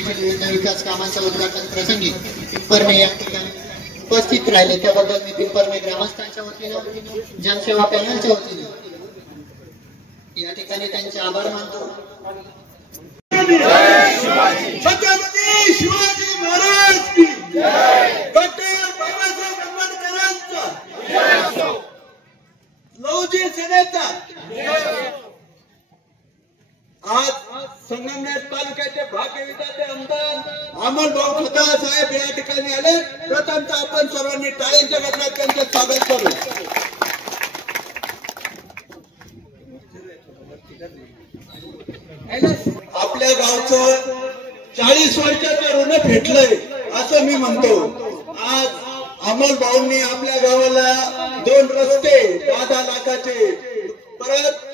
विविध विकास कामांच्या उद्घाटन प्रसंगी पिंपरणे या ठिकाणी उपस्थित राहिले त्याबद्दल मी पिंपरणे ग्रामस्थांच्या वतीने जनसेवा पॅनलच्या वतीने या ठिकाणी त्यांचे आभार मानतो। छत्रपती शिवाजी महाराज की जय। डॉक्टर बाबासाहेब आंबेडकरांचा जय असो। लवजी सेनेचा जय। आज संगमनेर तालुक्याचे भाग्यविधाते आमदार अमोलभाऊ खताळ साहेब या ठिकाणी आले। प्रथमतः आपण सर्वांनी टाळ्यांच्या गजरात त्यांचे स्वागत करू। आपल्या गावचं 40 वर्षाचं ऋण फेटलंय असं मी म्हणतो। आज अमोलभाऊंनी आपल्या गावाला 2 रस्ते 10 लाखाचे, परत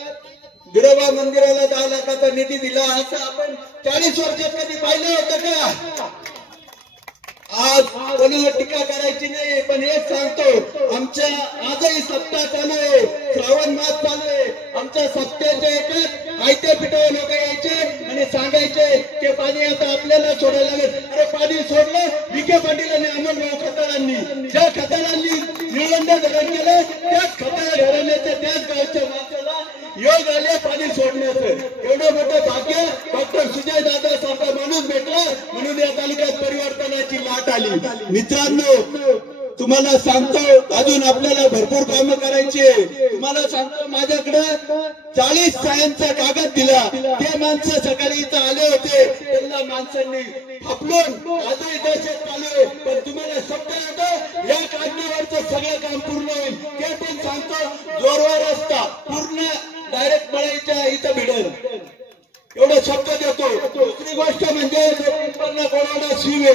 बिरोबा मंदिराला 10 लाखाचा निधी दिला असं आपण 40 वर्षात कधी पाहिलं होतं का? आज कोणाला टीका करायची नाही, पण एक सांगतो, आमच्या आजही सत्ता चालू आहे, श्रावण मास चालू आहे। आमच्या सत्तेचे एकच आयत्या पिठावर लोक यायचे आणि सांगायचे की पाणी आता आपल्याला सोडायला लागेल। अरे पाणी सोडलं विखे पाटील आणि अमोलभाऊ खताळांनी। ज्या खताळांनी निळवंडे धरण केलं त्याच खताळ घराण्याच्या त्याच गावच्या माणसाला योग आले पाणी सोडण्याचं। एवढं मोठं भाग्य डॉक्टर सुजय दादा सारखा माणूस भेटला म्हणून या तालुक्यात परिवर्तनाची लाट आली। मित्रांनो, तुम्हाला सांगतो अजून आपल्याला भरपूर कामं करायची आहे। तुम्हाला सांगतो माझ्याकडे 40 सायांचा कागद दिला, ते माणसं सकाळी इथं आले होते, त्यांना माणसांनी फापलून आजही दहशत चालू आहे। पण तुम्हाला शब्द येतो या कागदावरचं सगळं काम पूर्ण होईल, ते पण सांगतो। जोरवर रस्ता पूर्ण डायरेक्ट मळाईच्या इथं भिडेल एवढं शब्द देतो। दुसरी गोष्ट म्हणजे कोळवाडा शिवे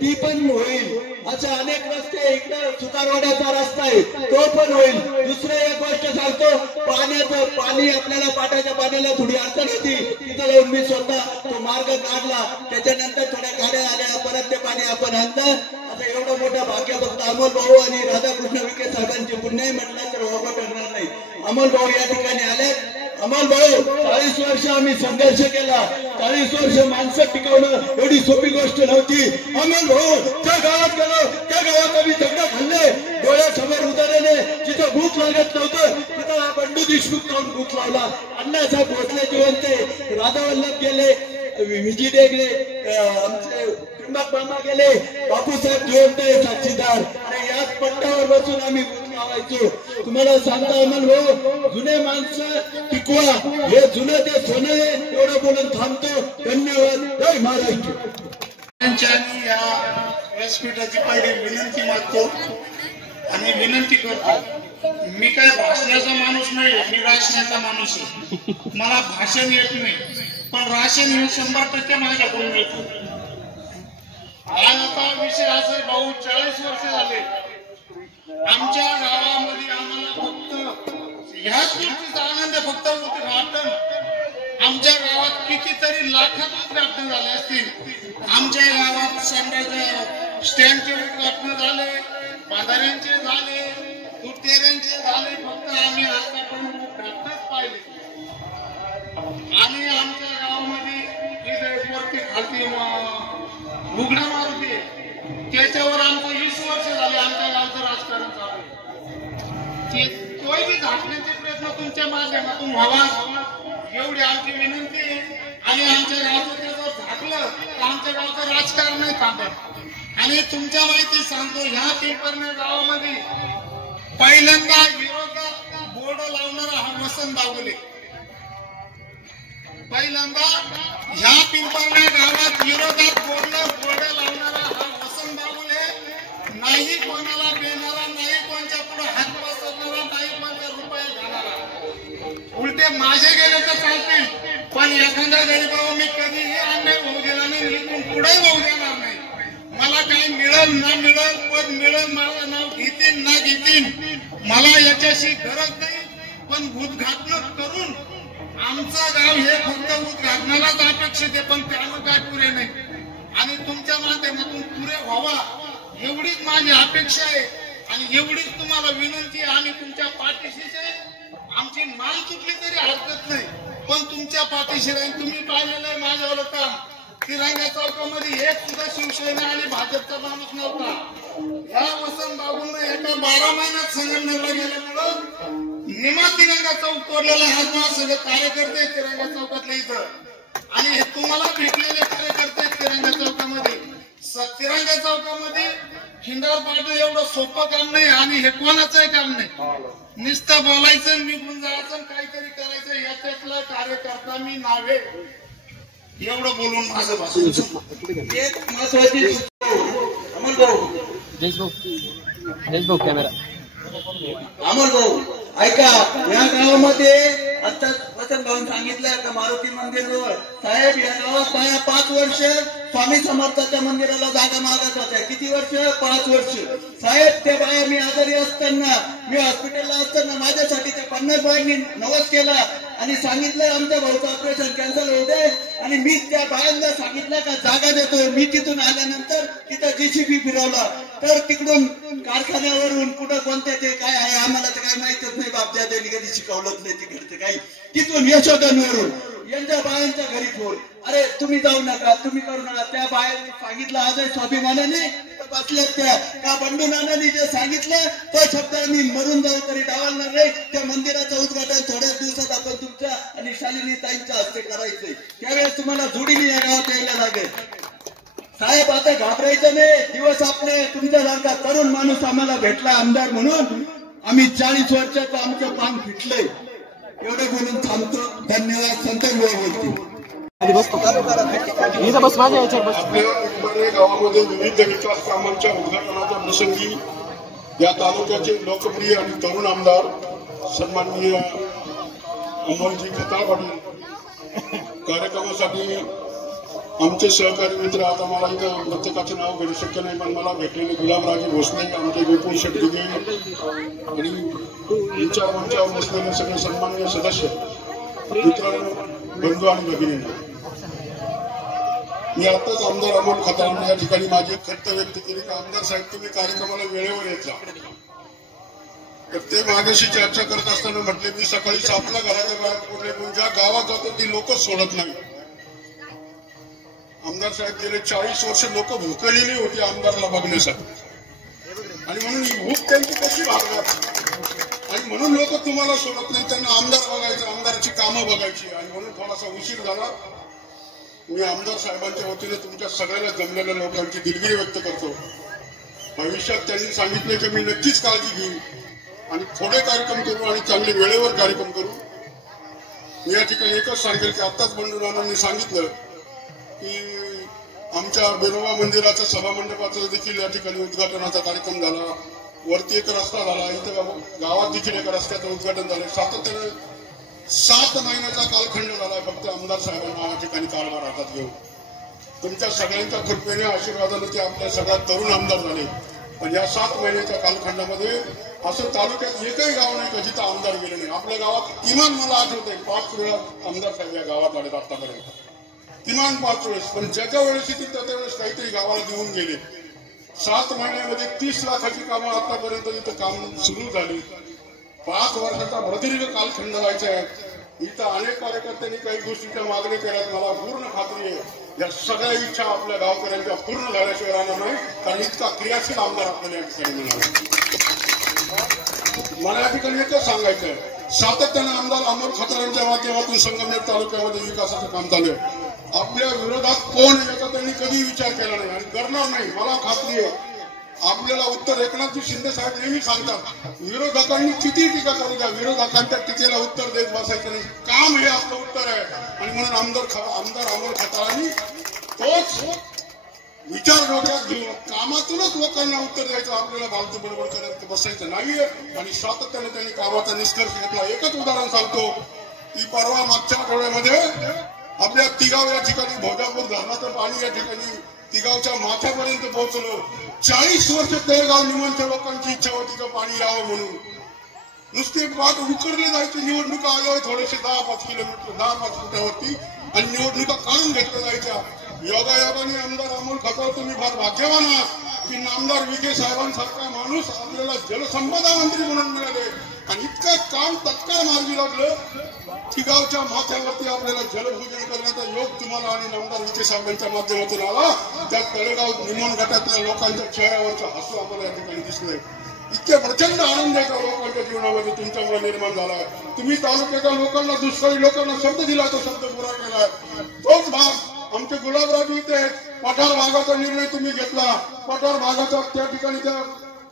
ती पण होईल। अशा अनेक रस्ते, इकडे सुतारवाड्याचा रस्ता आहे तो पण होईल। दुसरं एक गोष्ट सांगतो, पाण्याचं पाणी आपल्याला पाटाच्या पाण्याला थोडी अडचण होती, तिथे जाऊन मी स्वतः तो मार्ग काढला, त्याच्यानंतर थोड्या गाड्या आल्या, परत ते पाणी आपण आणलं। आता एवढं मोठं भाग्य फक्त अमोलभाऊ आणि राधाकृष्ण विखे साहेबांचे पुण्य म्हटलं तर वापर करणार नाही। अमोलभाऊ या ठिकाणी आले। अमोलभाऊ 40 वर्ष आम्ही संघर्ष केला, 40 वर्ष माणसं टिकवणं एवढी सोपी गोष्ट नव्हती। अमोलभाऊ त्या गावात गेलो, त्या गावात आम्ही दगड खाल्ले, डोळ्यासमोर उदाहरणे, जिथं भूक लागत नव्हतं तिथं बंडू देशमुख जाऊन भूक लावला। अण्णासाहेब भोसले जिवंत, राधावल्लभ गेले, विजी डेगले, आमचे त्रिंबक बाबा गेले, बापूसाहेब जिवंत साक्षीदार, आणि याच पट्ट्यावर बसून आम्ही लावायचो। तुम्हाला सांगता अमोलभाऊ, जुने माणसं टिकवा, हे जुनं ते सोनं आहे। एवढं बोलून थांबतो। धन्यवाद। जय महाराष्ट्र। या व्यासपीठाची पहिली विनंती मागतो आणि विनंती करतो, मी काय भाषणाचा माणूस नाही, मी राशनाचा माणूस आहे। मला भाषण येत नाही, पण राशन हे 100% माझ्याकडून मिळतो। आज आता विषय असा आहे भाऊ, 40 वर्ष झाले आमच्या गावामध्ये आम्हाला फक्त ह्याच गोष्टीचा आनंद, फक्त उद्घाटन आमच्या गावात कितीतरी लाखात उद्घाटन झाले असतील। आमच्या गावात संडासच्या स्टँडचे उद्घाटन झाले, बांधाऱ्यांचे झाले, तुटेऱ्यांचे झाले, फक्त आम्ही आतापर्यंत उद्घाटनच पाहिले। आणि आमच्या गावामध्ये इथे वरती खालती उघडा मारुती, त्याच्यावर आमचं 20 वर्ष झाले आमच्या गावचं राजकारण चालू आहे। तोही बी झाकण्याचे प्रयत्न तुमच्या माध्यमातून व्हावा एवढी आमची विनंती आहे। आणि आमच्या गावचं ते जर झाकलं तर आमच्या गावचं राजकारण नाही थांबत। आणि तुमच्या माहिती सांगतो, ह्या पिंपरणे गावामध्ये पहिल्यांदा विरोधात बोर्ड लावणारा हा वसंत बागुले। पहिल्यांदा ह्या पिंपरणे गावात विरोधात बोर्ड लावणारा हा वसंत बागुले, नाही कोणाला देणारा, नाही कोणत्या पुढे हात पसरणारा, नाही कोणत्या रुपये घालणारा। उलटे माझे गेले तर चालतील, पण एखाद्या गरीबावर मी कधीही अन्याय होऊ देणार नाही, इथून पुढे होऊ देणार नाही। मला काही मिळेल ना मिळेल, पद मिळेल, माझं नाव घेतील ना घेतील, मला याच्याशी गरज नाही। पण उद्घाटन करून आमचं गाव हे फक्त उद्घाटनालाच अपेक्षित आहे, पण त्यानं काय पुरे नाही। आणि तुमच्या माध्यमातून पुरे व्हावा एवढीच माझी अपेक्षा आहे आणि एवढीच तुम्हाला विनंती आहे। आम्ही तुमच्या पाठीशीच आहे, आमची मान चुकली तरी हरकत नाही, पण तुमच्या पाठीशी राहील। तुम्ही पाहिलेलं आहे माझ्यावर काम, तिरंगा चौकामध्ये एक सुद्धा शिवसेना आणि भाजपचा माणूस नव्हता. या वसंत बाबूंना एका 12 महिन्यात संघटनेला गेल्यामुळं निमा तिरंगा चौक तोडलेला हा सगळे कार्यकर्ते तिरंगा चौकातले इथं आणि हे तुम्हाला भेटलेले कार्यकर्ते तिरंगा चौकामध्ये. तिरंगा चौकामध्ये हिंडावर पाठवून एवढं सोपं काम नाही आणि हे कोणाचंही काम नाही. नुसतं बोलायचं निघून जायचं काहीतरी करायचं याच्यातला कार्यकर्ता मी नावे एवढं बोलून माझं भाषण. एक महत्वाची अमोल भाऊ कॅमेरा अमोल भाऊ ऐका, या गावामध्ये आता वसंत भाऊन सांगितलं का मारुती मंदिरजवळ साहेब या गावात बाया 5 वर्ष स्वामी समर्थाच्या मंदिराला जागा मागत होत्या. किती वर्ष? 5 वर्ष. साहेब त्या बाया मी आजारी असताना मी हॉस्पिटलला असताना माझ्यासाठी त्या 50 बायांनी नवस केला आणि सांगितलं आमच्या भाऊचं ऑपरेशन कॅन्सल होऊ दे आणि मी त्या बायांना सांगितलं का जागा देतोय. मी तिथून आल्यानंतर तिथं JCB फिरवला तर तिकडून कारखान्यावरून कुठं कोणते ते काय आहे आम्हाला तर काही माहितच नाही. बाप त्यांनी कधी शिकवलंच नाही तिकडचं काही. तिथून यशोधनवरून यांच्या बायांच्या घरी फोन, अरे तुम्ही जाऊ नका, तुम्ही करू नका. त्या बायांनी सांगितलं आजही स्वाभिमानाने बसल्यात त्या का बंडू नानांनी जे सांगितलं तो शब्द आम्ही मरून जाऊ तरी डावलणार नाही. त्या मंदिराचं उद्घाटन थोड्याच दिवसात आपण तुमच्या आणि शालिनी ताईंच्या हस्ते करायचंय. त्यावेळेस तुम्हाला जोडीने या गावात यायला लागेल. साहेब आता घाबरायचं नाही. दिवस आपले तुमच्यासारखा तरुण माणूस आम्हाला भेटला आमदार म्हणून आम्ही 40 वर्षाचं आमचं पान फिटलंय. एवढे बोलून थांबतो. धन्यवाद. संतोष भाऊ बोलतो. बस माझ्या याच्यावर बस. आपल्या गावामध्ये विविध विकास कामांच्या उद्घाटनाच्या प्रसंगी या तालुक्याचे लोकप्रिय आणि तरुण आमदार सन्माननीय अमोलजी खताळ पाटील कार्यक्रमासाठी आमचे सहकारी मित्र, आता मला इथं प्रत्येकाचं नाव घेणं शक्य नाही पण मला भेटलेले गुलाबराजी भोसले, आमचे विपुल शेट्टी आणि यांच्या मंचावर बसलेले सगळे सन्माननीय सदस्य, मित्रांनो, बंधू आणि भगिनींना, मी आताच आमदार अमोल खताळांना या ठिकाणी माझी एक खंत व्यक्त केली की आमदार साहेब तुम्ही कार्यक्रमाला वेळेवर येत जा. तर ते माझ्याशी चर्चा करत असताना म्हटले मी सकाळी 7ला घराच्या बाहेर पडले पण ज्या गावात जातो ती लोकच सोडत नाही. आमदार साहेब गेले 40 वर्ष लोक भुकलेली होती आमदारला बघण्यासाठी आणि म्हणून ही भूक त्यांची कशी भागणार आणि म्हणून लोक तुम्हाला सोडत नाही. त्यांना आमदार बघायचं, आमदाराची कामं बघायची आणि म्हणून थोडासा उशीर झाला. मी आमदार साहेबांच्या वतीने तुमच्या सगळ्यांना जमलेल्या लोकांची दिलगिरी व्यक्त करतो. भविष्यात त्यांनी सांगितले की मी नक्कीच काळजी घेईन आणि थोडे कार्यक्रम करू आणि चांगले वेळेवर कार्यक्रम करू. मी या ठिकाणी एकच सांगेल की आत्ताच बंडू नानांनी सांगितलं की आमच्या बिरोबा मंदिराच्या सभामंडपाचं देखील या ठिकाणी उद्घाटनाचा कार्यक्रम झाला. वरती एक रस्ता झाला, इथं गावात देखील एका रस्त्याचं उद्घाटन झालं. सातत्याने 7 महिन्याचा कालखंड झालाय फक्त आमदार साहेबांना या ठिकाणी कारभार हातात घेऊन. तुमच्या सगळ्यांच्या कृपेने आशीर्वादाने ते आपल्या सगळ्यात तरुण आमदार झाले. पण या 7 महिन्याच्या कालखंडामध्ये असं तालुक्यात एकही गाव नाही का जिथं आमदार गेले नाही. आपल्या गावात किमान मला आठवत आहे 5 वेळा आमदार साहेब या गावात आलेत आतापर्यंत, किमान 5 वेळेस. पण ज्याच्या वेळेस येतील त्यावेळेस काहीतरी गावाला देऊन गेले. 7 महिन्यामध्ये 30 लाखाची कामं आतापर्यंत इथं काम सुरू झाली. 5 वर्षाचा प्रदीर्घ कालखंड व्हायचा आहे. इथं अनेक कार्यकर्त्यांनी काही गोष्टीच्या मागणी केल्यात. मला पूर्ण खात्री आहे या सगळ्या इच्छा आपल्या गावकऱ्यांच्या पूर्ण झाल्याशिवाय राहणार नाही, कारण इतका क्रियाशील आमदार आपल्याला या ठिकाणी मिळाला. मला या ठिकाणी एकच सांगायचं आहे, सातत्यानं आमदार अमोल खताळांच्या माध्यमातून संगमनेर तालुक्यामध्ये विकासाचं काम चालू आहे. आपल्या विरोधात कोण याचा त्यांनी कधी विचार केला नाही आणि करणार नाही. मला खात्री आहे आपल्याला उत्तर एकनाथजी शिंदे साहेब नेहमी सांगतात विरोधकांनी किती टीका करू द्या, विरोधकांच्या टीकेला उत्तर देत बसायचं नाही. काम हे आपलं उत्तर आहे आणि म्हणून आमदार अमोल खताळांनी तोच विचार डोक्यात घेऊन कामातूनच लोकांना उत्तर द्यायचं. आपल्याला फालतू बडबड करत बसायचं नाहीये आणि सातत्याने त्यांनी कामाचा निष्कर्ष घेतला. एकच उदाहरण सांगतो की परवा मागच्या आठवड्यामध्ये आपल्या तिगाव या ठिकाणी भोजापूर धरणाचं पाणी या ठिकाणी तिगावच्या माथ्यापर्यंत पोहोचलं. 40 वर्ष तळेगाव निमणच्या लोकांची इच्छा होती का पाणी यावं म्हणून. नुसते वाट उकरले जायचे. निवडणुका आल्यावर थोडेसे 10-5 किलोमीटर 10-5 फुटावरती आणि निवडणुका काढून घेतल्या जायच्या. योगायोगाने आमदार अमोल खताळ तुम्ही फार भाग्यवान आहात की नामदार विखे साहेबांसारखा माणूस आपल्याला जलसंपदा मंत्री म्हणून मिळाले. आणि इतकं काम तत्काळ मार्गी लागलं की गावच्या माथ्यावरती आपल्याला जलभोजन करण्याचा योग तुम्हाला आणि नामदार विखे साहेबांच्या माध्यमातून आला. त्या तळेगाव निमोण गटातल्या लोकांच्या चेहऱ्यावरचं हसू आम्हाला या ठिकाणी दिसलंय. इतके प्रचंड आनंद एका लोकांच्या जीवनामध्ये तुमच्यामुळे निर्माण झालाय. तुम्ही तालुक्याच्या लोकांना, दुष्काळी लोकांना शब्द दिला, तो शब्द पुरा केलाय. तोच भाग आमचे गुलाबराव इथे पठार भागाचा निर्णय तुम्ही घेतला. पठार भागाचा त्या ठिकाणी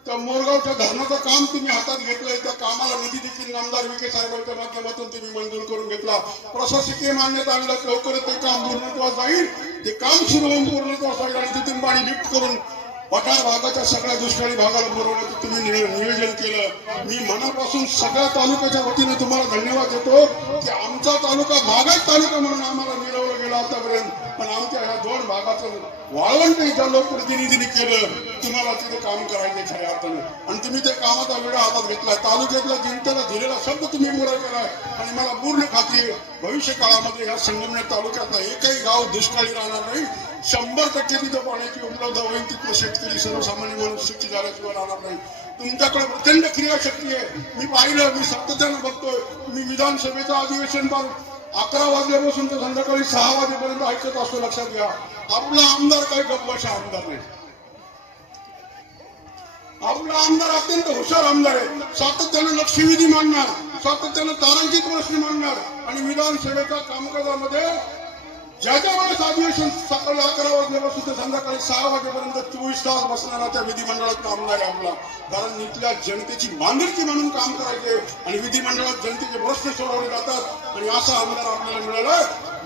त्या मोरगावच्या धरणाचं काम तुम्ही हातात घेतलंय. त्या कामाला निधी देखील नामदार विखे साहेबांच्या माध्यमातून तुम्ही मंजूर करून घेतला. प्रशासकीय मान्यता आणलं, लवकरच ते काम पूर्णत्वास जाईल. ते काम सुरू होऊन पूर्णत्वास जाईल आणि तिथून पाणी लिफ्ट करून पठार भागाच्या सगळ्या दुष्काळी भागाला पुरवण्याचं तुम्ही नियोजन केलं. मी मनापासून सगळ्या तालुक्याच्या वतीने तुम्हाला धन्यवाद देतो की आमचा तालुका भागात तालुका म्हणून आम्हाला मिळवलं गेलं आतापर्यंत. पण आमच्या ह्या 2 भागाचं वाळवंट ज्या लोकप्रतिनिधींनी केलं, तुम्हाला तिथे काम करायचे खऱ्या अर्थाने. आणि तुम्ही त्या कामाचा वेळा हातात घेतलाय. तालुक्यातल्या जनतेला दिलेला शब्द तुम्ही पुरा केलाय. आणि मला पूर्ण खात्री आहे भविष्य काळामध्ये ह्या संगमनेर तालुक्यातला एकही गाव दुष्काळी राहणार नाही. 100% तिथं पाण्याची उपलब्ध होईल. तिथलं शेतकरी सर्वसामान्य माणूस सुखी झाल्याशिवाय राहणार नाही. तुमच्याकडे प्रचंड क्रियाशक्ती आहे. मी पाहिलं, मी सातत्यानं बघतोय. मी विधानसभेचं अधिवेशन 11 वाजल्यापासून तर संध्याकाळी 6 वाजेपर्यंत ऐकत असतो. लक्षात घ्या, आपला आमदार काही गप्पाशा आमदार नाही. आपला आमदार अत्यंत हुशार आमदार आहे. सातत्यानं लक्षवेधी मांडणार, सातत्यानं तारांकित प्रश्न मांडणार आणि विधानसभेच्या कामकाजामध्ये ज्याच्या वेळेस अधिवेशन सकाळी 11 वाजल्यापासून ते संध्याकाळी 6 वाजेपर्यंत 24 तास बसणारा त्या विधिमंडळात आमदार आहे आपला. कारण इथल्या जनतेची बांधिलकी म्हणून काम करायचे आणि विधिमंडळात जनतेचे प्रश्न सोडवले जातात. आणि असा आमदार आपल्याला मिळाला.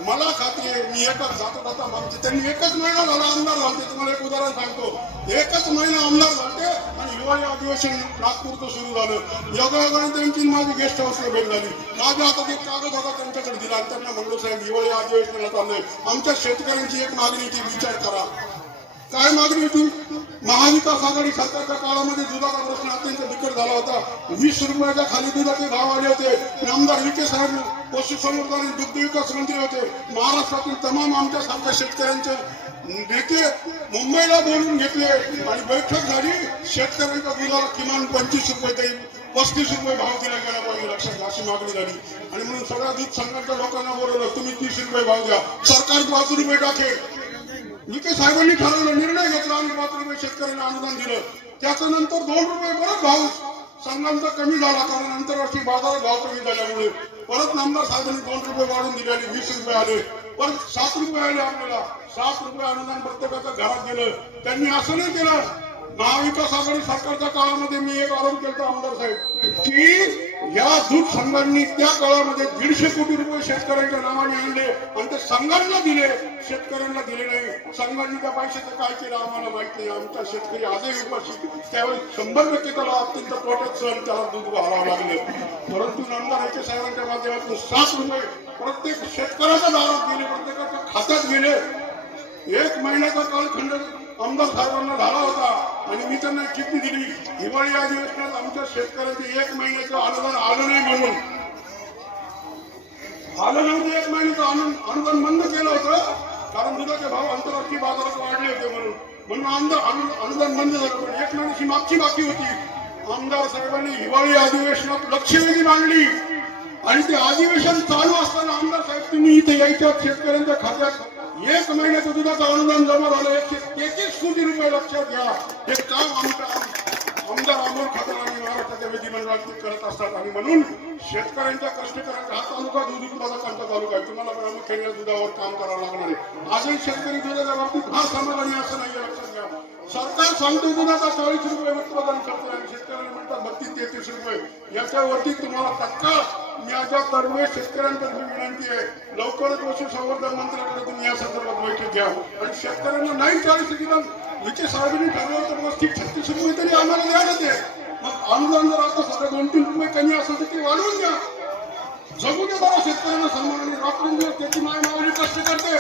मला खात्री आहे, मी एकच जाता मागचे त्यांनी 1च महिना झाला आमदार झाले. तुम्हाला एक उदाहरण सांगतो. 1च महिना आमदार झाले आणि हिवाळी अधिवेशन नागपूरचं सुरू झालं. योगायोगाने त्यांची माझी गेस्ट हाऊसला भेट झाली. माझ्या हातात एक कागद होता, त्यांच्याकडे दिला आणि त्यांना म्हणलो, साहेब हिवाळी अधिवेशनाला चाललंय, आमच्या शेतकऱ्यांची एक मागणी होती, विचार करा. काय मागणी होती? महाविकास आघाडी सरकारच्या काळामध्ये दुधाचा प्रश्न अत्यंत बिकट झाला होता. 20 रुपयाच्या खाली दुधाचे भाव आले होते. आमदार विखे साहेब पशुसंवर्धन आणि दुग्ध विकास मंत्री होते. महाराष्ट्रातील तमाम आमच्या सारख्या शेतकऱ्यांचे नेते मुंबईला बोलून घेतले आणि बैठक झाली. शेतकऱ्यांच्या दुधाला किमान 25 रुपये तरी 35 रुपये भाव दिला गेला पाहिजे, लक्षात अशी मागणी झाली. आणि म्हणून सगळ्या दूध संघाच्या लोकांना बोलवलं, तुम्ही 30 रुपये भाव द्या, सरकार 5 रुपये टाकेल. विखे साहेबांनी ठरवलं, निर्णय घेतला आणि 5 रुपये शेतकऱ्यांना अनुदान दिलं. त्याच्यानंतर 2 रुपये परत भाव संघांचा कमी झाला, कारण आंतरराष्ट्रीय बाजारात भाव कमी झाल्यामुळे परत नामदार साहेबांनी 2 रुपये वाढून दिले आणि 20 रुपये आले. परत 7 रुपये आले. आपल्याला 7 रुपये अनुदान प्रत्येकाच्या घरात गेलं. त्यांनी असं नाही केलं. महाविकास आघाडी सरकारच्या काळामध्ये मी एक आरोप केला आमदार साहेब की या दूध संघांनी त्या काळामध्ये 150 कोटी रुपये शेतकऱ्यांच्या नावाने आणले आणि ते संघांना दिले, शेतकऱ्यांना दिले नाही. संघांनी त्या पैशाचं काय केलं आम्हाला माहित नाही. आमचा शेतकरी आजही उपाशी. त्यावेळी 100% त्याला अत्यंत तोट्यात सण त्याला दूध घालावं लागले. परंतु नामदार विखे साहेबांच्या माध्यमातून 7 रुपये प्रत्येक शेतकऱ्याच्या दारात गेले, प्रत्येकाच्या खात्यात गेले. 1 महिन्याचा कालखंड आमदार साहेबांना झाला होता आणि मी त्यांना चिठ्ठी दिली, हिवाळी अधिवेशनात आमच्या शेतकऱ्याचे 1 महिन्याचं अनुदान आलं नाही म्हणून. आलं नव्हतं. 1 महिन्याचं अनुदान बंद केलं होतं कारण दुधाचे भाव आंतरराष्ट्रीय बाजारात वाढले होते म्हणून अनुदान बंद झालं. पण 1 महिन्याची मागची बाकी होती. आमदार साहेबांनी हिवाळी अधिवेशनात लक्षवेधी मांडली आणि ते अधिवेशन चालू असताना आमदार साहेब तुम्ही इथे यायच्या शेतकऱ्यांच्या खात्यात 1 महिन्याचं दुधाचं अनुदान जमा झालं 133 कोटी रुपये. लक्षात घ्या. हे काम आमदार अमोल खताळ आणि महाराष्ट्राच्या विधिमंडळात करत असतात. आणि म्हणून शेतकऱ्यांच्या कष्टकऱ्यांचा हा तालुका दूध उत्पादकांचा तालुका आहे. तुम्हाला प्रामुख्याने दुधावर काम करावं लागणार आहे. आजही शेतकरी दुधाच्या बाबतीत फार समाधानी असं नाहीये. लक्षात घ्या. सरकार सांगतो दुधाचा 40 रुपये उत्पादन करतो आणि शेतकऱ्यांना म्हणतात 32-33 रुपये. याच्यावरती तुम्हाला तत्काळ माझ्या तर्फे शेतकऱ्यांतर्फे विनंती आहे, लवकरच पशुसंवर्धन मंत्र्याकडे तुम्ही या संदर्भात बैठक घ्या आणि शेतकऱ्यांना नाही 40 दिलं. विखे साहेबांनी ठरवलं तर 35-36 रुपये तरी आम्हाला द्यायला ते. मग अनुदान जर आता सध्या 2-3 रुपये कमी असेल तर ते वाढवून द्या. जगू दे बरं शेतकऱ्यांना सन्मानाने. रात्रंदिवस त्याची मायमावली कष्ट करते.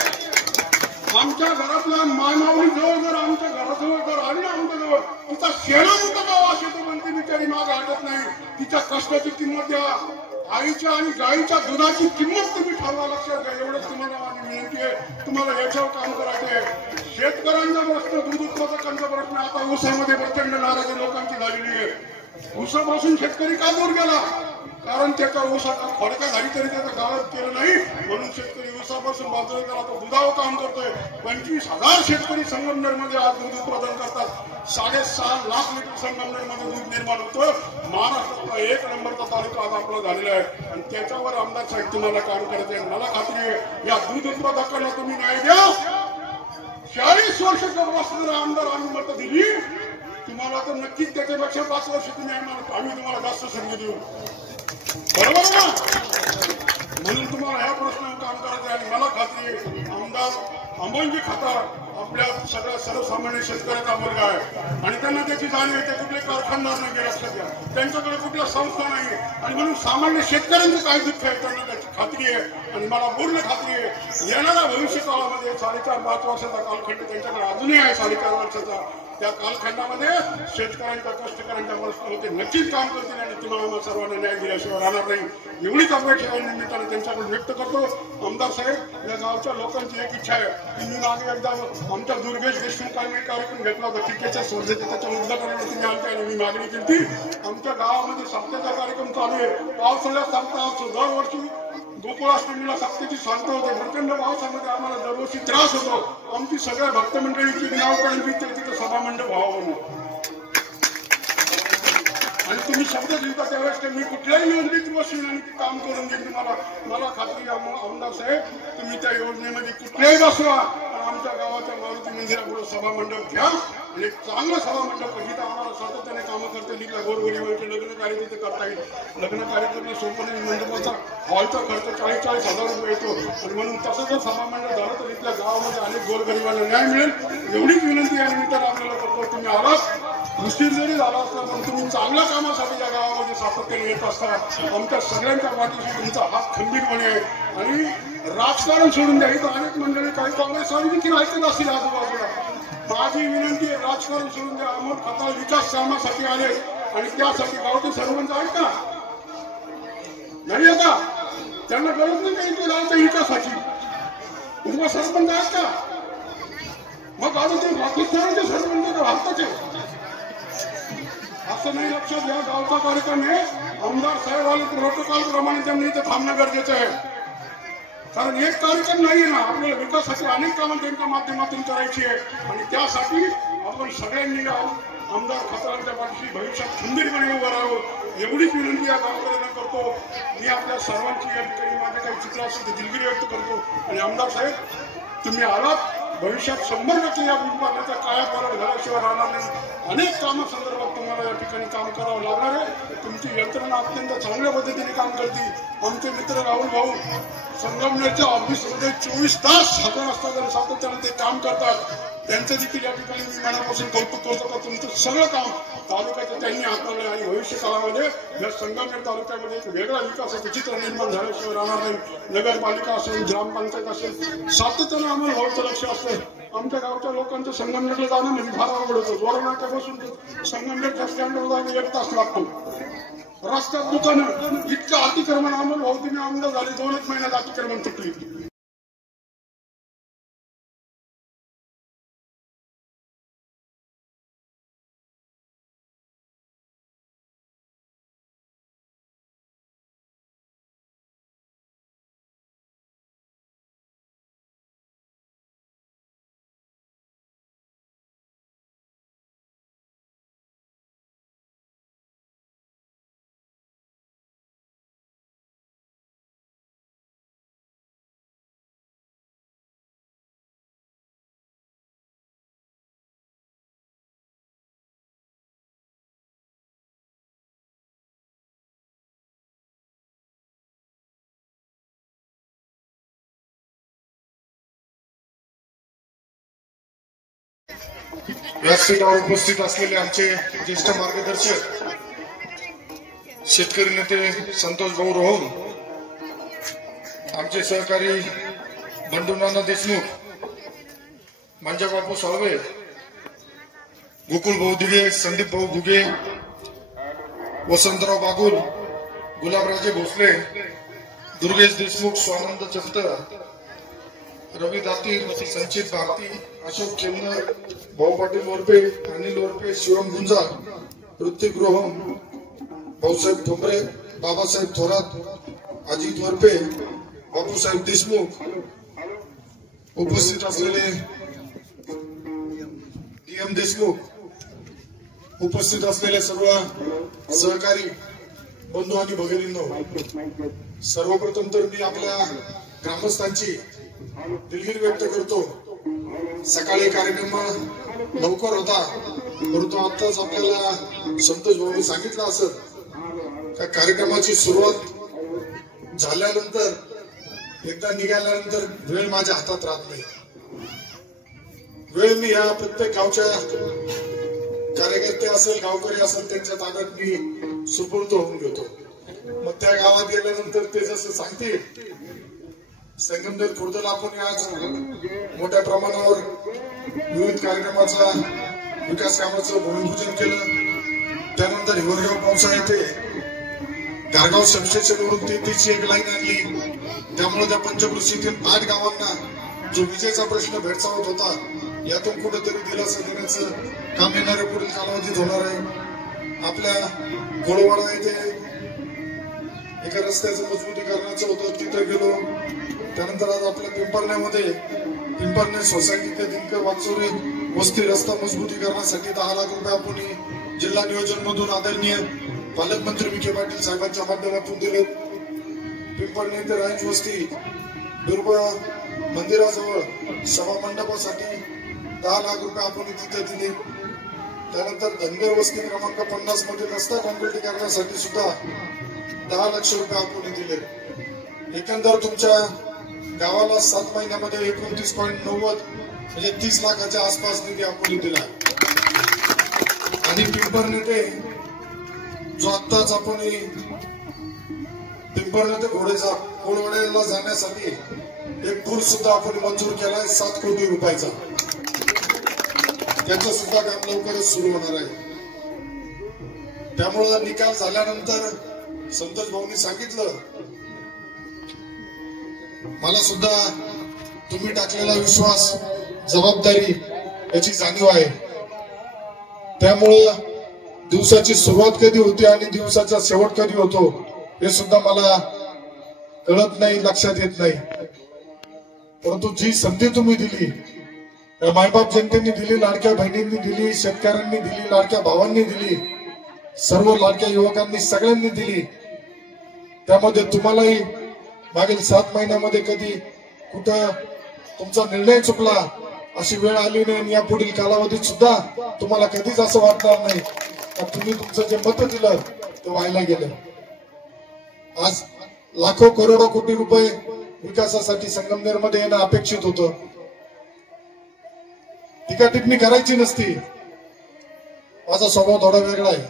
आमच्या घरातल्या मायमावली जवळ आमच्या घराजवळ जर आली ना आमच्याजवळ, तिचा शेणा मोठा भाव असे तो म्हणते बिचारी माग हटत नाही. तिच्या कष्टाची किंमत द्या. आईच्या आणि गाईच्या दुधाची किंमत तुम्ही ठरवा. लक्षात घ्या. एवढंच तुम्हाला माझी विनंती आहे. तुम्हाला याच्यावर काम करायचं आहे. शेतकऱ्यांचा प्रश्न, दूध उत्पादकांचा प्रश्न आता ऊसामध्ये प्रचंड नाराजी लोकांची झालेली आहे. ऊसापासून शेतकरी का दूर गेला? कारण त्याचा ऊसाचा फडका झाली तरी त्याचं गावात केलं नाही, म्हणून शेतकरी ऊसापासून बाजूला गेला. तो दुधावर काम करतोय. 25,000 शेतकरी संगमनेर मध्ये आज दूध उत्पादन करतात. 6.5 लाख लिटर संगमनेर मध्ये दूध निर्माण होतं. महाराष्ट्रातला 1 नंबरचा तालुका आज आपला झालेला आहे आणि त्याच्यावर आमदार साहेब तुम्हाला काम करायचं आहे. मला खात्री आहे या दूध उत्पादकांना तुम्ही न्याय द्या. 40 वर्ष जर बसणारा आमदार आम्ही मतं दिली तुम्हाला तर नक्कीच त्याच्यापेक्षा 5 वर्ष तुम्ही आम्ही तुम्हाला जास्त संधी देऊ. बरोबर ना? म्हणून तुम्हाला ह्या प्रश्नावर काम करायचं आहे आणि मला खात्री आहे आमदार अमोलजी खातार आपल्या सगळ्या सर्वसामान्य शेतकऱ्याचा मुलगा आहे आणि त्यांना त्याची जाणीव आहे. ते कुठले कारखानदार नाही, लक्षात घ्या. त्यांच्याकडे कुठल्या संस्था नाही आणि म्हणून सामान्य शेतकऱ्यांचं काय दुःख आहे त्यांना त्याची खात्री आहे आणि मला पूर्ण खात्री आहे येणाऱ्या भविष्य काळामध्ये 4.5-5 वर्षाचा कालखंड त्यांच्याकडे अजूनही आहे. 4.5 वर्षाचा त्या कालखंडामध्ये शेतकऱ्यांच्या कष्टकऱ्यांच्या प्रश्नावर ते नक्कीच काम करतील आणि तुम्हाला सर्वांना न्याय दिल्याशिवाय राहणार नाही एवढीच अपेक्षा या निमित्ताने त्यांच्याकडून व्यक्त करतो. आमदार साहेब, या गावच्या लोकांची एक इच्छा आहे की मी मागे एकदा आमच्या दुर्गेश देशमुखांनी कार्यक्रम घेतला होता क्रिकेटच्या स्पर्धेचा, त्याच्या उद्घाटनाला तुम्ही आमच्या आणि मी मागणी केली. आमच्या गावामध्ये सप्त्याचा कार्यक्रम चालू आहे. पावसाळ्यात सप्ताह असतो. दरवर्षी गोकुळाष्टमीला सप्त्याची सांगता होते. प्रचंड पावसामध्ये आम्हाला दरवर्षी त्रास होतो. आमची सगळ्या भक्त मंडळीची नाव काढली तिथं सभामंडप व्हावं म्हणून आणि तुम्ही शब्द लिहिता त्यावेळेस मी कुठल्याही योजनेत बसून आणि ते काम करून देईन तुम्हाला. मला खात्री आमदार साहेब तुम्ही त्या योजनेमध्ये कुठल्याही बसवा आमच्या गावाच्या मारुती मंदिरापुढे सभामंडप घ्या आणि एक चांगला सभामंडप जिथं आम्हाला सातत्याने कामं करता येईल. गोरगरिबांचे लग्न कार्य तिथे करता येईल. लग्न कार्य करणं सोपं नाही. मंडपाचा हॉलचा खर्च 40,000 रुपये येतो आणि म्हणून तसं जर सभामंडप झालं तर इथल्या गावामध्ये अनेक गोरगरिबांना न्याय मिळेल. एवढीच विनंती या निमित्तानं आपल्याला करतो. तुम्ही आलात उशीर जरी झाला असला पण तुम्ही चांगल्या कामासाठी या गावामध्ये सातत्याने येत असता. आमच्या सगळ्यांच्या पाठीशी तुमचा हात खंबीरपणे आहे आणि राजकारण सोडून द्या. इथं अनेक मंडळी काही काँग्रेसवादी देखील ऐकत असतील आजूबाजूला. माझी विनंती आहे राजकारण सोडून द्या. अमोल खातार विकास कामासाठी आले आणि त्यासाठी गावचे सरपंच आहेत का? नाही आता त्यांना गरज नाही काही गावच्या विकासाची. तुम्हाला सरपंच आहेत का? मग आता ते पाकिस्तानचे सरपंच का भारताचे? असं नाही. लक्षात घ्या गावचा कार्यक्रम आहे. आमदार साहेब आले प्रोटोकॉल प्रमाणे त्यांनी इथं थांबणं गरजेचं आहे. कारण एक कार्यक्रम नाहीये ना. आपल्याला विकासाची अनेक कामं त्यांच्या माध्यमातून करायची आहे आणि त्यासाठी आपण सगळ्यांनी आमदार खातारांच्या पाठीशी भविष्यात खंबीरपणे उभं राहावं एवढीच विनंती या गावकऱ्यांना करतो. मी आपल्या सर्वांची या ठिकाणी माझे काही चित्र असेल ते दिलगिरी व्यक्त करतो आणि आमदार साहेब तुम्ही आलात भविष्यात 100% या विभागाच्या कायापालट घाल्याशिवाय राहणार नाही. अनेक कामासंदर्भात तुम्हाला या ठिकाणी काम करावं लागणार आहे. तुमची यंत्रणा अत्यंत चांगल्या पद्धतीने काम करते. आमचे मित्र राहुल भाऊ संगमनेरच्या ऑफिसमध्ये 24 तास हजर असतात आणि सातत्याने ते काम करतात. त्यांचं देखील या ठिकाणी मी मनापासून कौतुक करतो का तुमचं सगळं काम तालुक्याचं त्यांनी हाताळलं आणि भविष्य काळामध्ये या संगमनेर तालुक्यामध्ये एक वेगळा विकासाचं चित्र निर्माण झाल्याशिवाय राहणार नाही. नगरपालिका असेल, ग्रामपंचायत असेल, सातत्यानं आम्हाला भाऊचं लक्ष असतं. आमच्या गावच्या लोकांचं संगमनेरला जाणं म्हणजे फार अवघड होतं. जोरानाक्यापासून संगमनेरच्या स्टँडवर जायला 1 तास लागतो. रस्त्यात दुकानं इतकं अतिक्रमण आम्हाला भाऊ तुम्ही आमदार झाले 2 महिन्यात अतिक्रमण तुटली. व्यासपीठावर उपस्थित असलेले आमचे ज्येष्ठ मार्गदर्शक शेतकरी नेते संतोष भाऊ रोहम, आमचे सहकारी बंडू देशमुख, मंजाबापू साळवे, गोकुळ भाऊ दिघे, संदीप भाऊ घुगे, वसंतराव बागुल, गुलाबराजे भोसले, दुर्गेश देशमुख, स्वानंद चंत, रवी दातीर, संचित भारती, अशोक चेन्नर, भाऊ पाटील ओरपे, अनिल ओरपे, शिवम गुंजाळ, ऋतिक रोहम, भाऊसाहेब ठोंबरे, बाबासाहेब थोरात, अजित वरपे, बापूसाहेब देशमुख, उपस्थित असलेले DM देशमुख, उपस्थित असलेले सर्व सहकारी बंधू आणि भगिनींनो, सर्वप्रथम तर मी आपल्या ग्रामस्थांची दिलगिरी व्यक्त करतो. सकाळी कार्यक्रम लवकर होता, परंतु आताच आपल्याला संतोष भाऊंनी सांगितलं असं त्या कार्यक्रमाची सुरुवात झाल्यानंतर एकदा निघाल्यानंतर वेळ माझ्या हातात राहत नाही. वेळ मी ह्या प्रत्येक गावच्या कार्यकर्ते असेल, गावकरी असेल, त्यांच्या ताब्यात मी सुपूर्द होऊन घेतो. मग त्या गावात गेल्यानंतर ते जसं सांगतील, संगमनेर खुर्दला आपण आज मोठ्या प्रमाणावर विविध कार्यक्रमाचा विकास कामाचं भूमिपूजन केलं. त्यानंतर हिवरगाव पावसा येथे गारगाव सबस्टेशनवरून 33ची एक लाईन आणली. त्यामुळे त्या पंचकृषीतील 8 गावांना जो विजेचा प्रश्न भेडसावत होता, यातून कुठेतरी दिलासा देण्याचं काम येणाऱ्या पुढील कालावधीत होणार आहे. आपल्या गोळवाडा येथे एका रस्त्याचं मजबूतीकरणाचं होतं, तिथे गेलो. त्यानंतर आज आपल्या पिंपरणे सोसायटी ते दिनकर वागचोरे वस्ती रस्ता मजबूतीकरणासाठी 10 लाख रुपये आपण जिल्हा नियोजन मधून आदरणीय पालकमंत्री विखे पाटील साहेबांच्या माध्यमातून दिले. पिंपरणे ते रांज वस्ती दुर्गा मंदिराजवळ सभा मंडपासाठी 10 लाख रुपये आपण तिथे दिले. त्यानंतर धनगर वस्ती क्रमांक 50 मध्ये रस्ता कॉन्क्रिटीकरणासाठी सुद्धा 10 लाख रुपये आपण दिले. एकंदर तुमच्या गावाला 7 महिन्यामध्ये 29.90 म्हणजे 30 लाखाच्या आसपास निधी आपण दिला. आणि पिंपरणे ते जो आत्ताच आपण पिंपरणे ते घोडवाड्याला जाण्यासाठी एक पूल सुद्धा आपण मंजूर केलाय 7 कोटी रुपयाचा. त्याचं सुद्धा काम लवकरच सुरू होणार आहे. त्यामुळे निकाल झाल्यानंतर संतोष भाऊंनी सांगितलं, मला सुद्धा तुम्ही टाकलेला विश्वास, जबाबदारी याची जाणीव आहे. त्यामुळं दिवसाची सुरुवात कधी होते आणि दिवसाचा शेवट कधी होतो हे सुद्धा मला कळत नाही, लक्षात येत नाही. परंतु जी संधी तुम्ही दिली, मायबाप जनतेने दिली, लाडक्या बहिणींनी दिली, शेतकऱ्यांनी दिली, लाडक्या भावांनी दिली, सर्व लाडक्या युवकांनी सगळ्यांनी दिली. त्यामध्ये तुम्हालाही मागील 7 महिन्यामध्ये कधी कुठं तुमचा निर्णय चुकला अशी वेळ आली नाही. आणि या पुढील कालावधीत सुद्धा तुम्हाला कधीच असं वाटणार नाही का तुम्ही तुमचं जे मत दिलं ते व्हायला गेलं. आज लाखो करोडो कोटी रुपये विकासासाठी संगमनेरमध्ये येणं अपेक्षित होतं. टीका टिप्पणी करायची नसती. माझा स्वभाव थोडा वेगळा आहे.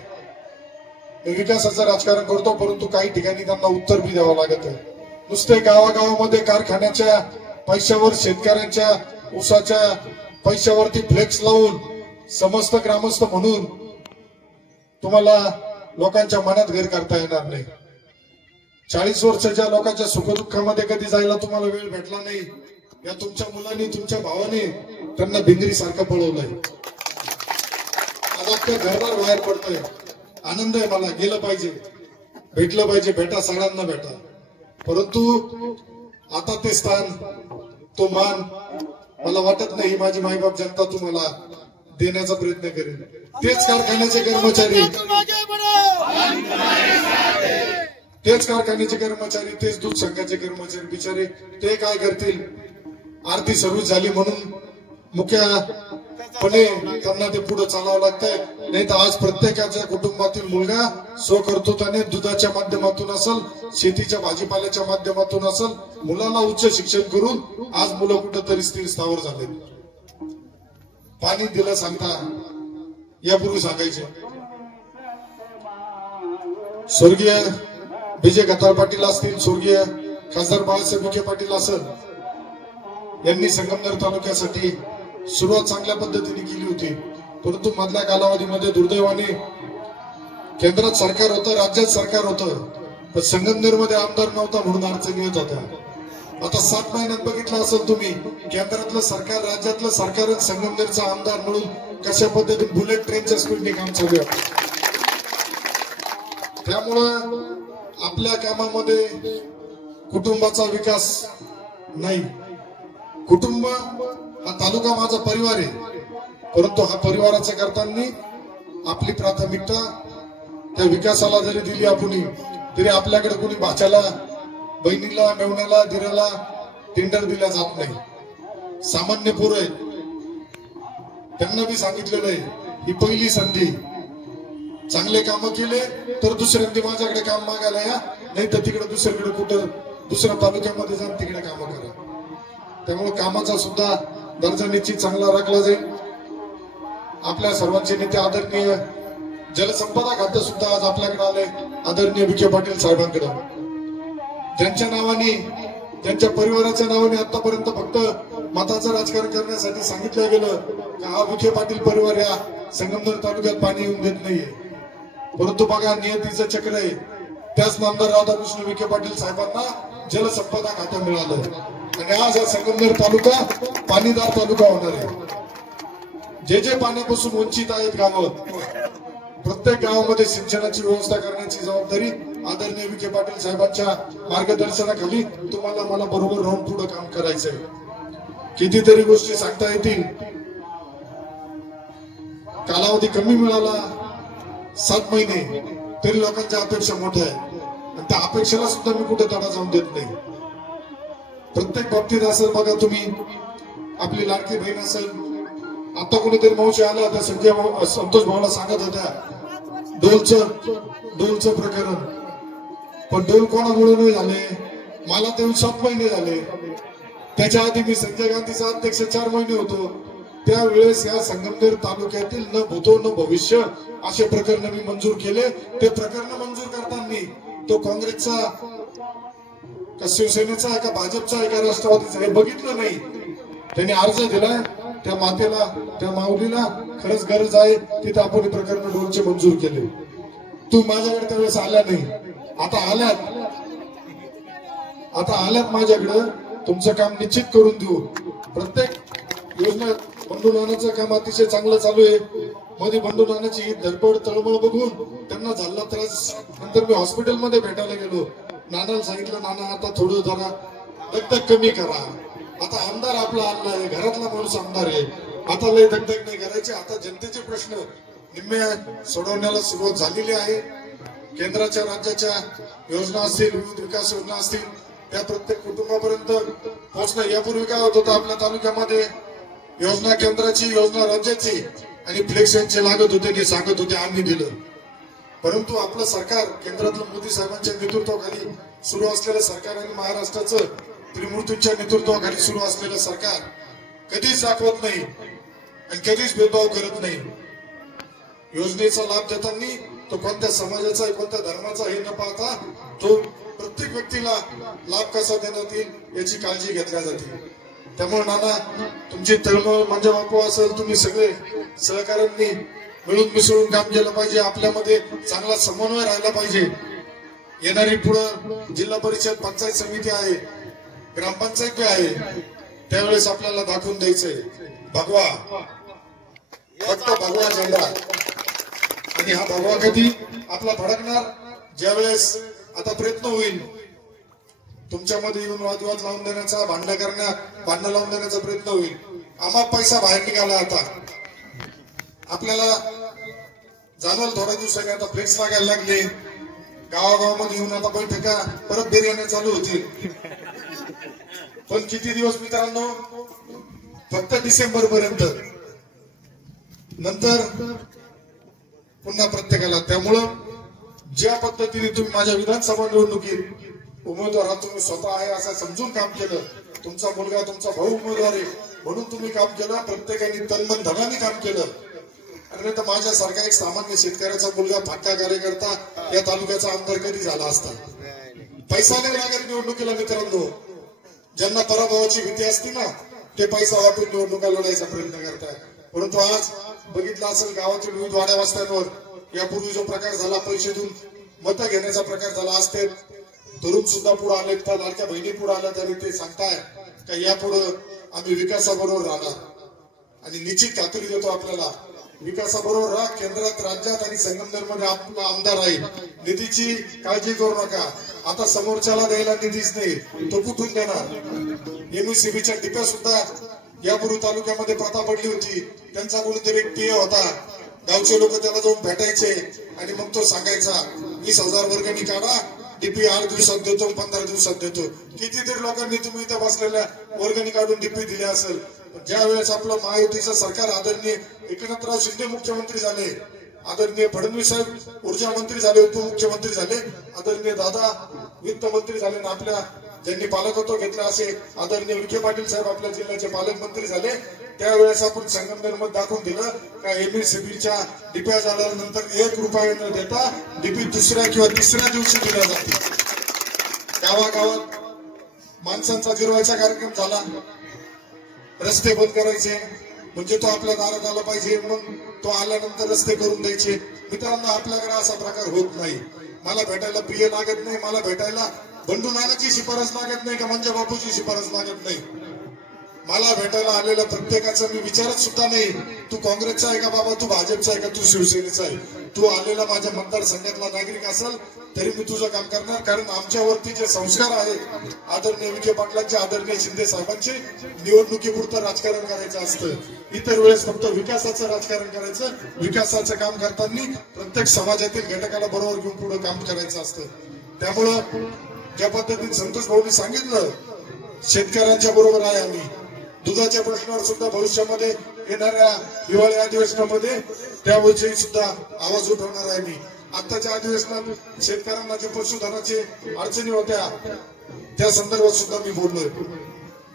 मी विकासाचं राजकारण करतो, परंतु काही ठिकाणी त्यांना उत्तर बी द्यावं लागत आहे. नुसते गावागावामध्ये कारखान्याच्या पैशावर, शेतकऱ्यांच्या ऊसाच्या पैशावरती फ्लेक्स लावून समस्त ग्रामस्थ म्हणून तुम्हाला लोकांच्या मनात घर करता येणार नाही. 40 वर्षाच्या लोकांच्या सुखदुःखामध्ये कधी जायला तुम्हाला वेळ भेटला नाही. या तुमच्या मुलांनी, तुमच्या भावाने त्यांना भिंगरी सारखं पळवलंय. आज अख्खं घरदार बाहेर पडतोय. आनंद आहे मला, गेलं पाहिजे, भेटलं पाहिजे, भेटा सगळ्यांना भेटा. परंतु आता ते स्थान, तो मान मला वाटत नाही माझी मायबाप जनता तुम्हाला देण्याचा प्रयत्न करेल. तेच कारखान्याचे कर्मचारी, तेच दूध संघाचे कर्मचारी बिचारे ते काय करतील? आरती सर्व्हिस झाली म्हणून मुख्यपणे त्यांना ते पुढे चालावं लागतंय. नाही तर आज प्रत्येकाच्या कुटुंबातील मुलगा स्वकर्तृत्वाने दुधाच्या माध्यमातून असेल, शेतीच्या भाजीपाल्याच्या माध्यमातून असेल, मुलाला उच्च शिक्षण करून आज मुलं कुठंतरी स्थिर स्थावर झाले. पाणी दिलं सांगता यापूर्वी सांगायचे. स्वर्गीय विजय गताळ पाटील असतील, स्वर्गीय खासदार बाळासाहेब विखे पाटील असेल, यांनी संगमनेर तालुक्यासाठी सुरुवात चांगल्या पद्धतीने केली होती. परंतु मधल्या कालावधीमध्ये दुर्दैवाने केंद्रात सरकार होतं, राज्यात सरकार होतं, पण संगमनेरमध्ये आमदार नव्हता म्हणून अडचणी येत होत्या. आता 7 महिन्यात बघितलं असेल तुम्ही, केंद्रातलं सरकार, राज्यातलं सरकार, संगमनेरचा आमदार म्हणून कशा पद्धतीने बुलेट ट्रेनच्या स्पीडने काम चालू आहे. त्यामुळं आपल्या कामामध्ये कुटुंबाचा विकास नाही. कुटुंब हा तालुका माझा परिवार आहे, परंतु हा परिवाराचा करताना आपली प्राथमिकता त्या विकासाला जरी दिली आपण, तरी आपल्याकडे कोणी भाच्याला, बहिणीला, मेवण्याला, दिराला टेंडर दिल्या जात नाही. सामान्य पोरं आहेत, त्यांना मी सांगितलेलं आहे ही पहिली संधी. चांगले काम केले तर दुसऱ्यांदी माझ्याकडे काम मागायला या, नाही तर तिकडे दुसरीकडे कुठं दुसऱ्या तालुक्यामध्ये जाऊन तिकडे काम करा. त्यामुळे कामाचा सुद्धा दर्जा निश्चित चांगला राखला जाईल. आपल्या सर्वांचे नेते आदरणीय जलसंपदा खाते सुद्धा आज आपल्याकडे आले, आदरणीय विखे पाटील साहेबांकडे. त्यांच्या नावाने, त्यांच्या परिवाराच्या नावाने आतापर्यंत फक्त मताचं राजकारण करण्यासाठी सांगितलं गेलं का हा विखे पाटील परिवार या संगमनेर तालुक्यात पाणी येऊन देत नाहीये. परंतु बघा, नियतीचं चक्र आहे. त्याच नामदार राधाकृष्ण विखे पाटील साहेबांना जलसंपदा खातं मिळालं आणि आज हा संगमनेर तालुका पाणीदार तालुका होणार आहे. जे पाण्यापासून वंचित आहेत गावं, प्रत्येक गावामध्ये सिंचनाची व्यवस्था करण्याची जबाबदारी आदरणीय विखे पाटील साहेबांच्या मार्गदर्शनाखाली तुम्हाला मला बरोबर राहून पुढे काम करायचंय. कितीतरी गोष्टी सांगता येतील. कालावधी कमी मिळाला 7 महिने, तरी लोकांच्या अपेक्षा मोठ्या आहेत आणि त्या अपेक्षेला सुद्धा मी कुठे तडा जाऊन देत नाही. प्रत्येक बाबतीत असेल बघा, तुम्ही आपली लाडकी बहीण असेल, आता कोणीतरी मावशी आल्या होत्या, संतोष भाऊला सांगत होत्या डोलचं प्रकरण. पण डोल कोणामुळे नाही झाले, मला ते 7 महिने झाले. त्याच्या आधी मी संजय गांधीचा अध्यक्ष 4 महिने होतो. त्यावेळेस या संगमनेर तालुक्यातील न भूतो न भविष्य असे प्रकरण मी मंजूर केले. ते प्रकरण मंजूर करताना तो काँग्रेसचा का शिवसेनेचा का भाजपचा का राष्ट्रवादीचा हे बघितलं नाही. त्यांनी अर्ज दिला, त्या मातेला, त्या माऊलीला खरंच गरज आहे तिथे आपण प्रकरण डोलचे मंजूर केले. तू माझ्याकडे त्यावेळेस आल्या नाही, आता आल्यात माझ्याकडे. तुमचं काम निश्चित करून देऊ. प्रत्येक योजना बंडू नानाचं काम अतिशय चांगलं चालू आहे. मध्ये बंडू नानाची ही धडपड तळमळ बघून त्यांना झाला त्रास. नंतर मी हॉस्पिटलमध्ये भेटायला गेलो. नानाला सांगितलं, नाना आता थोडं जरा दगदग कमी करा. आता आमदार आपला आणलाय, घरातला माणूस आमदार आहे, आता लय दगदग नाही करायची. आता जनतेचे प्रश्न निम्मे सोडवण्याला सुरुवात झालेली आहे. केंद्राच्या, राज्याच्या योजना असतील, विविध विकास योजना असतील, त्या प्रत्येक कुटुंबापर्यंत पोहोचणं. यापूर्वी काय होत होतं आपल्या तालुक्यामध्ये, योजना केंद्राची, योजना राज्याची आणि फ्लेक्स यांचे लागत होते, ते सांगत होते आम्ही दिलं. परंतु आपलं सरकार, केंद्रातलं मोदी साहेबांच्या नेतृत्वाखाली सुरू असलेलं सरकार आणि महाराष्ट्राचं त्रिमूर्तींच्या नेतृत्वाखाली सुरू असलेलं सरकार कधीच दाखवत नाही आणि कधीच भेदभाव करत नाही. योजनेचा लाभ देताना तो कोणत्या समाजाचा आहे, कोणत्या धर्माचा हे न पाहता तो प्रत्येक व्यक्तीला लाभ कसा देण्यात येईल याची काळजी घेतल्या जाते. त्यामुळे नाना, तुमची तळमळ, माझ्या बापू असेल, तुम्ही सगळे सहकार्यांनी मिळून मिसळून काम केलं पाहिजे. आपल्यामध्ये चांगला समन्वय राहिला पाहिजे. येणारी पुढं जिल्हा परिषद, पंचायत समिती आहे, ग्रामपंचायत आहे, त्यावेळेस आपल्याला दाखवून द्यायचंय भगवा, फक्त भगवा झेंडा. आणि हा भगवा कधी आपला भडकणार, ज्यावेळेस आता प्रयत्न होईल तुमच्यामध्ये येऊन वादविवाद लावून देण्याचा, भांडण लावून देण्याचा प्रयत्न होईल. आम्हा पैसा बाहेर निघाला. आता आपल्याला जाणवलं थोड्या दिवसांनी आता फ्लेक्स लागायला लागले. गावागावामध्ये येऊन आता बैठका परत बिर्याण्या चालू होतील. पण किती दिवस मित्रांनो, फक्त डिसेंबर पर्यंत, नंतर पुन्हा प्रत्येकाला. त्यामुळं ज्या पद्धतीने तुम्ही माझ्या विधानसभा निवडणुकीत उमेदवार तुम्ही स्वतः आहे असं समजून काम केलं, तुमचा मुलगा, तुमचा भाऊ उमेदवार आहे म्हणून तुम्ही काम केलं, प्रत्येकाने तनमन धनाने काम केलं. आणि तर माझ्यासारखा एक सामान्य शेतकऱ्याचा मुलगा, फाटका कार्यकर्ता या तालुक्याचा आमदार कधी झाला असता. पैसा नाही लागत निवडणुकीला मित्रांनो. ज्यांना पराभवाची भीती असते ना, ते पैसा वापरून निवडणुका लढायचा प्रयत्न करतात. परंतु आज बघितलं असेल गावातील विविध वाड्या वस्त्यांवर यापूर्वी जो प्रकार झाला, पैसे देऊन मतं घेण्याचा प्रकार झाला असते, तरुण सुद्धा पुढे आले, त्या लाडक्या बहिणी पुढे आल्या, तरी ते सांगताय का यापुढे आम्ही विकासाबरोबर राहणार. आणि निश्चित खात्री देतो आपल्याला, विकासाबरोबर राहा. केंद्रात, राज्यात आणि संगमनेरमध्ये आपला आमदार आहे. निधीची काळजी करू नका. आता समोरच्याला द्यायला निधीच नाही, तो कुठून देणार? एमएससीबीच्या डिप्या सुद्धा यापूर्वी तालुक्यामध्ये प्रथा पडली होती. त्यांचा कोणीतरी एक पीए होता. गावचे लोक त्याला जाऊन भेटायचे आणि मग तो सांगायचा 20,000 वर्गणी काढा, डीपी 8 दिवसात देतो, 15 दिवसात देतो. कितीतरी लोकांनी तुम्ही इथं बसलेल्या वर्गणी काढून डीपी दिली असेल. ज्या वेळेस आपलं महायुतीचं सरकार आदरणीय एकनाथराव शिंदे मुख्यमंत्री झाले, आदरणीय फडणवीस साहेब ऊर्जा मंत्री झाले, उपमुख्यमंत्री झाले, आदरणीय दादा वित्त मंत्री झाले, आणि आपल्या ज्यांनी पालकत्व घेतलं असे आदरणीय विखे पाटील साहेब आपल्या जिल्ह्याचे पालकमंत्री झाले. त्यावेळेस आपण संगमनेरमध्ये दाखवून दिलं का एमएससीबीच्या डिप्या झाल्यानंतर 1 रुपया न देता डीपी दुसऱ्या किंवा तिसऱ्या दिवशी दिल्या जाते. गावागावात माणसांचा जिरवायचा कार्यक्रम झाला. रस्ते बंद करायचे म्हणजे तो आपल्या दारात आला पाहिजे, मग तो आल्यानंतर रस्ते करून द्यायचे. मित्रांनो, आपल्याकडे असा प्रकार होत नाही. मला भेटायला पीए लागत नाही, मला भेटायला बंडू नानाची शिफारस लागत नाही का म्हणजे बापूची शिफारस लागत नाही. मला भेटायला आलेल्या प्रत्येकाचं मी विचारत सुद्धा नाही तू काँग्रेसचा आहे का बाबा, तू भाजपचा आहे का, तू शिवसेनेचा आहे. तू आलेला माझ्या मतदारसंघातला नागरिक असेल तरी मी तुझं काम करणार. कारण आमच्यावरती जे संस्कार आहेत आदरणीय विखे पाटलांचे, आदरणीय शिंदे साहेबांचे, निवडणुकीपुरतं राजकारण करायचं असतं. इतर वेळेस फक्त विकासाचं राजकारण करायचं. विकासाचं काम करताना प्रत्येक समाजातील घटकाला बरोबर घेऊन पुढे काम करायचं असतं. त्यामुळं ज्या पद्धतीने संतोष भाऊंनी सांगितलं, शेतकऱ्यांच्या बरोबर आहे आम्ही. दुधाच्या प्रश्नावर सुद्धा भविष्यामध्ये येणाऱ्या हिवाळी अधिवेशनामध्ये त्याविषयी सुद्धा आवाज उठवणार आहे मी. आताच्या अधिवेशनात शेतकऱ्यांना जे पशुधनाचे अडचणी होत्या त्या संदर्भात सुद्धा मी बोललोय.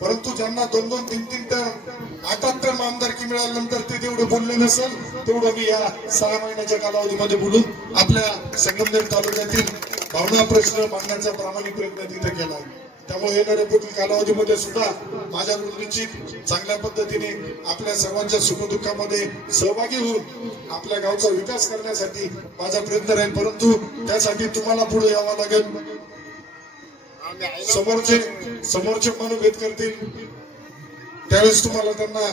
परंतु ज्यांना 2-2, 3-3 टन 8 टन आमदारकी मिळाल्यानंतर ते तेवढे बोलले नसेल, तेवढं मी या 6 महिन्याच्या कालावधीमध्ये बोलून आपल्या संगमनेर तालुक्यातील भावना प्रश्न मांडण्याचा प्रामाणिक प्रयत्न तिथे केला. त्यामुळे येणाऱ्या पुढील कालावधीमध्ये सुद्धा माझ्याकडून निश्चित चांगल्या पद्धतीने आपल्या सर्वांच्या सुखदुःखामध्ये सहभागी होऊन आपल्या गावचा विकास करण्यासाठी माझा प्रयत्न राहील. परंतु त्यासाठी तुम्हाला पुढे यावं लागेल. समोरचे मनोभेद करतील त्यावेळेस तुम्हाला त्यांना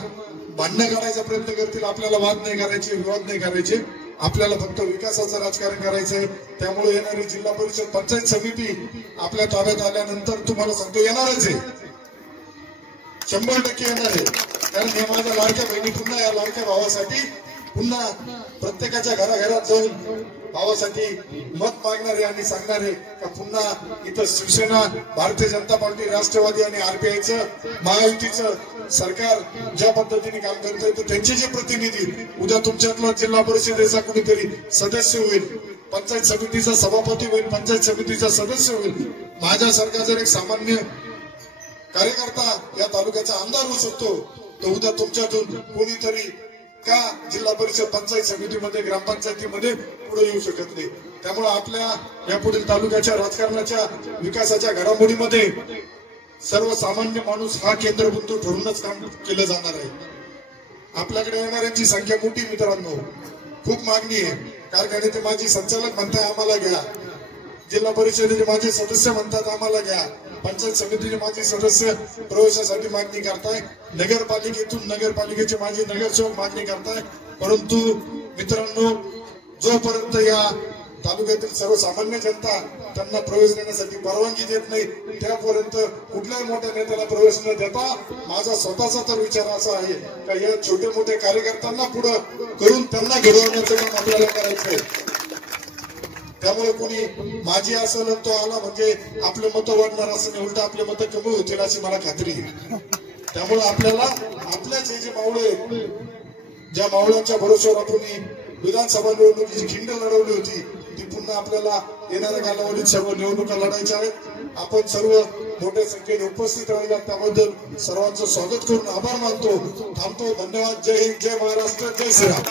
भांडणं करायचा प्रयत्न करतील. आपल्याला वाद नाही करायचे, विवाद नाही करायचे. आपल्याला फक्त विकासाचं राजकारण करायचंय. त्यामुळे येणारी जिल्हा परिषद पंचायत समिती आपल्या ताब्यात आल्यानंतर तुम्हाला सांगतो येणारच आहे, 100% येणार आहे. कारण हे माझ्या लाडक्या बहिणी पुन्हा या लाडक्या भावासाठी पुन्हा प्रत्येकाच्या घराघरात जाऊन भावासाठी मत मागणारे आणि सांगणारे का पुन्हा इथं शिवसेना, भारतीय जनता पार्टी, राष्ट्रवादी आणि आरपीआयचं महायुतीचं सरकार ज्या पद्धतीने काम करतंय तर त्यांचे जे प्रतिनिधी उद्या तुमच्यातला जिल्हा परिषदेचा कुणीतरी सदस्य होईल, पंचायत समितीचा सभापती होईल, पंचायत समितीचा सदस्य होईल. माझ्यासारखा जर एक सामान्य कार्यकर्ता या तालुक्याचा आमदार होऊ शकतो तर उद्या तुमच्यातून कोणीतरी का जिल्हा परिषद, पंचायत समितीमध्ये, ग्रामपंचायतीमध्ये पुढे येऊ शकत नाही. त्यामुळे आपल्या यापुढील तालुक्याच्या राजकारणाच्या विकासाच्या घडामोडीमध्ये सर्वसामान्य माणूस हा केंद्रबिंदू ठरूनच काम केलं जाणार आहे. आपल्याकडे येणाऱ्यांची संख्या मोठी मित्रांनो, खूप मागणी आहे. कारखान्याचे माझी संचालक म्हणताय आम्हाला घ्या, जिल्हा परिषदेचे माझे सदस्य म्हणतात आम्हाला घ्या, पंचायत समितीचे माझे सदस्य प्रवेशासाठी मागणी करताय, नगरपालिकेचे माझे नगरसेवक मागणी करताय. परंतु मित्रांनो, जोपर्यंत या तालुक्यातील सर्वसामान्य जनता त्यांना प्रवेश देण्यासाठी परवानगी देत नाही त्यापर्यंत कुठल्याही मोठ्या नेत्याला प्रवेश न देता माझा स्वतःचा तर विचार असा आहे का या छोटे मोठे कार्यकर्त्यांना पुढे करून त्यांना घडवण्याचं काम आपल्याला करायचंय. त्यामुळे कोणी माझी असेल तो आला म्हणजे आपले मतं वाढणार असं नाही, उलट आपले मतं कमी होतील अशी मला खात्री आहे. त्यामुळे आपल्याला आपल्याच हे जे मावळे आहेत, ज्या मावळ्यांच्या भरोश्यावर आपण विधानसभा निवडणुकीची खिंड लढवली होती ती पुन्हा आपल्याला येणाऱ्या कालावधीत सर्व निवडणुका लढायच्या आहेत. आपण सर्व मोठ्या संख्येने उपस्थित राहिला त्याबद्दल सर्वांचं स्वागत करून आभार मानतो. थांबतो. धन्यवाद. जय हिंद, जय महाराष्ट्र, जय श्रीराम.